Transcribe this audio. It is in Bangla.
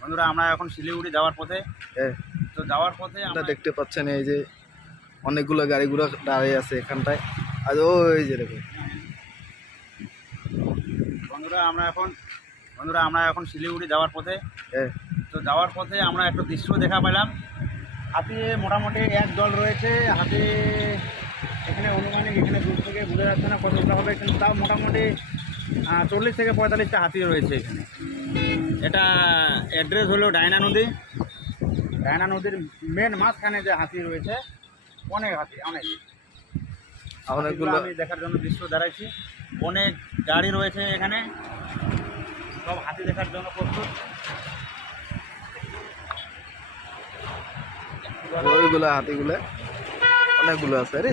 বন্ধুরা আমরা এখন শিলিগুড়ি যাওয়ার পথে, তো যাওয়ার পথে আমরা দেখতে পাচ্ছেন এই যে অনেকগুলো গাড়ি ঘোড়া দাঁড়িয়ে আছে এখানটায়। আর ওই যে দেখো বন্ধুরা আমরা এখন শিলিগুড়ি যাওয়ার পথে, তো যাওয়ার পথে আমরা একটা দৃশ্য দেখা পেলাম। হাতি মোটামুটি এক দল রয়েছে। হাতি এখানে অনুমানিক এখানে দূর থেকে বোঝা যাচ্ছে না কতটা হবে, কিন্তু তাও মোটামুটি 40 থেকে 45টা হাতি রয়েছে এখানে। এটা অ্যাড্রেস হলো ডায়না নদী। ডায়না নদীর মেন মাঝখানে যে হাতি রয়েছে, অনেক হাতি, অনেকগুলো আমি দেখার জন্য দৃশ্য দাঁড়াইছি। অনেক গাড়ি রয়েছে এখানে, সব হাতি দেখার জন্য প্রস্তুত। ওইগুলা হাতিগুলা অনেকগুলো আছে রে।